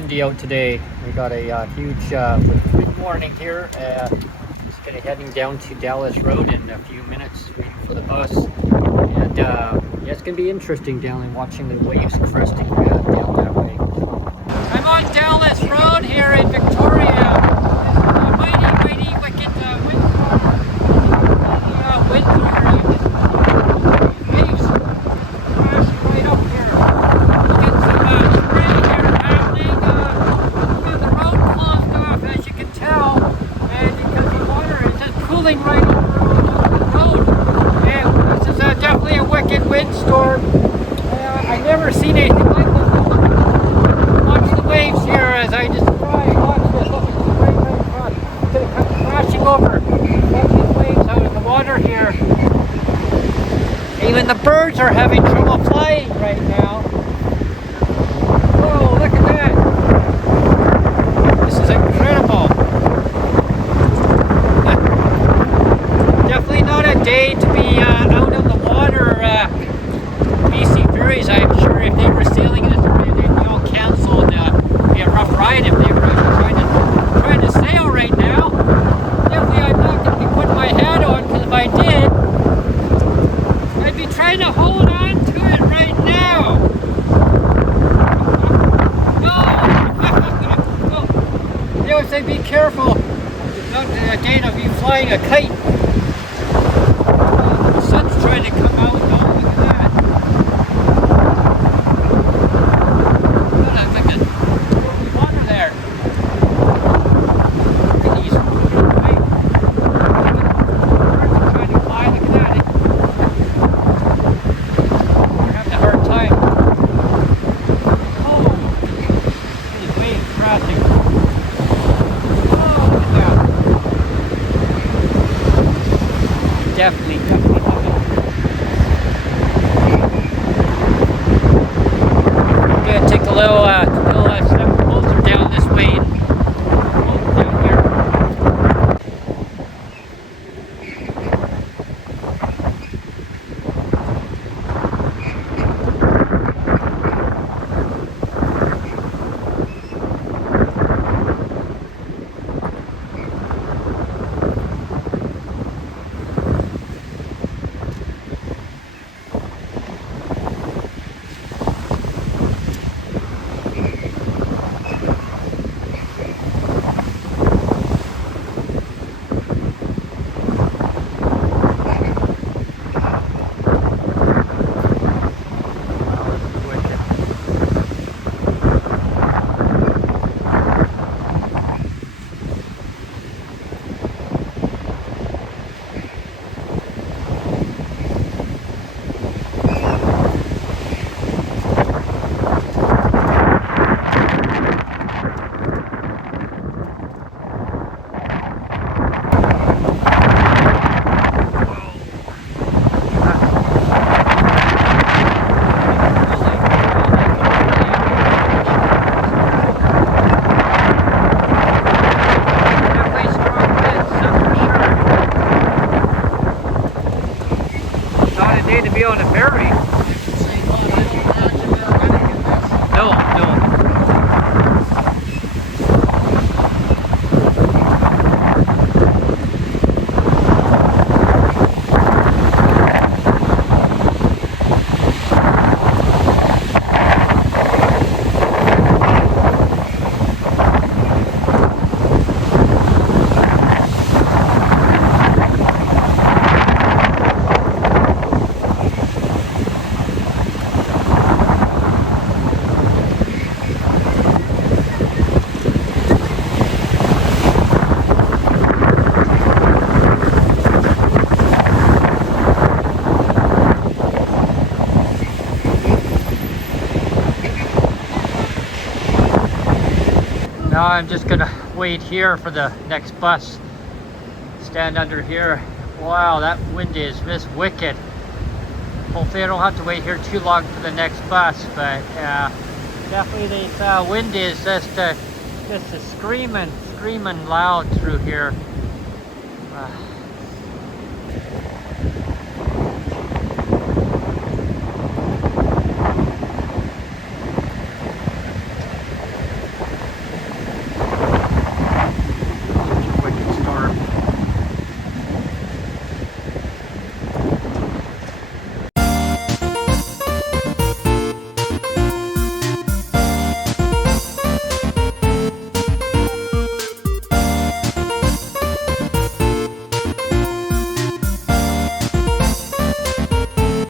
windy out today. We got a huge wind warning here. Just gonna heading down to Dallas Road in a few minutes, waiting for the bus. And yeah, it's gonna be interesting down and watching the waves cresting down that way. I'm on Dallas Road here in Victoria. This is a mighty wicked wind area. Waves crashing right up here. Get some spray here happening. The road closed off, as you can tell, and because the water is just cooling right over the road. And this is definitely a wicked windstorm. I've never seen anything like this. Watch the waves here as I just try. Watch this. Look, it's right across. It's going to come crashing over. Watch these waves out of the water here. Even the birds are having trouble flying right now. Whoa, look at that. This is incredible. Definitely not a day to be out on the water. BC ferries, I'm sure if they were sailing in this area, they'd be all canceled. It'd be a rough ride if they were trying to sail right now. Definitely I'm not going to be putting my hat on, because if I did, I'd be trying to hold on to it right now. No! They would say be careful. It's not a day to be flying a kite. The sun's trying to come out. Oh, look at that. Look at water there. Look at these. Right. Trying to fly. Look at that. They're having a hard time. Oh, these waves crashing. Oh, look at that. Definitely. I'm gonna take a little step closer down this way. Down here. To be on a ferry. No. Now I'm just gonna wait here for the next bus. Stand under here. Wow, that wind is just wicked. Hopefully I don't have to wait here too long for the next bus, but definitely the wind is just screaming loud through here.